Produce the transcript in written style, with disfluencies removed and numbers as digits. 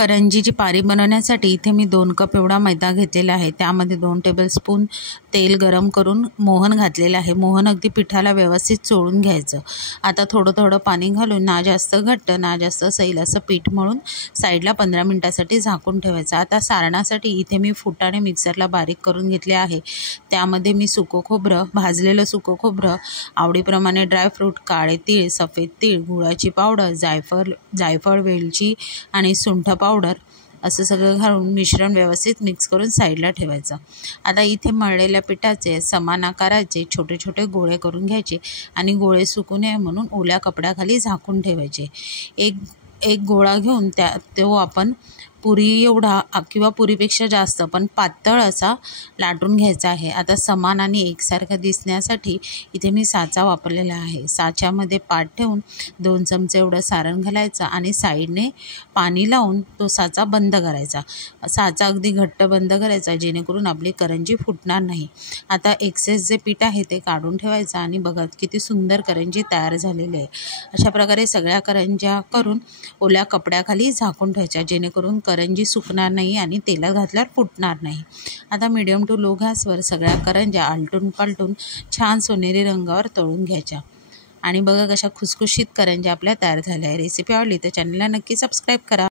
करंजीची पारी बनवण्यासाठी इथे मी 2 कप एवढा मैदा घेतलेला आहे। त्यामध्ये 2 टेबलस्पून तेल गरम करून मोहन घातलेलं आहे। मोहन अगदी पिठाला व्यवस्थित चोळून घ्यायचं। आता थोडं थोडं पाणी घालून ना जास्त घट्ट ना जास्त सैल असं पीठ मळून साईडला 15 मिनिटासाठी झाकून ठेवायचं। आता सारणासाठी इथे मी फुटाणे मिक्सरला बारीक करून घेतले आहे। त्यामध्ये मी सुकं खोबरं, भाजलेलं सुकं खोबरं, आवडीप्रमाणे ड्रायफ्रूट, काळे तीळ, सफेद तीळ, गुळाची पावडर, जायफळ, वेलची आणि सुंठ पावडर असं सगळं घालून मिश्रण व्यवस्थित मिक्स करून साईडला ठेवायचं। आता इथे मळलेल्या पिठाचे समान आकाराचे छोटे छोटे गोळे करून घ्यायचे आणि गोळे सुकू नये म्हणून ओल्या कपड्याखाली झाकून ठेवायचे। एक गोळा घेऊन तो आपण पुरी एवढा किंवा पुरीपेक्षा जास्त पण पातळ असा लाटून घ्यायचा आहे। आता समान आणि एकसारखा दिसण्यासाठी इथे मी साचा वापरलेला आहे। साच्यामध्ये पाट ठेवून 2 चमचे एवढं सारण घालायचं आणि साईडने पाणी लावून तो साचा बंद करायचा। साचा अगदी घट्ट बंद करायचा जेणेकरून आपली करंजी फुटणार नाही। आता एक्सेस जे पीठ आहे ते काढून ठेवायचं आणि बघा किती सुंदर करंजी तयार झालेली आहे। अशा प्रकारे सगळ्या करंज्या करून ओल्या कपड्याखाली झाकून ठेवायच्या जेणेकरून करंजी सुकणार नाही आणि तेलात घातल्यावर फुटणार नाही। आता मीडियम टू लो गॅसवर सगळ्या करंज्या आलटून पालटून छान सोनेरी रंगावर तळून घ्यायच्या आणि बघा कशा खुसखुशीत करंज्या आपल्या तयार झाल्या आहे। रेसिपी आवडली तर चॅनलला नक्की सबस्क्राईब करा।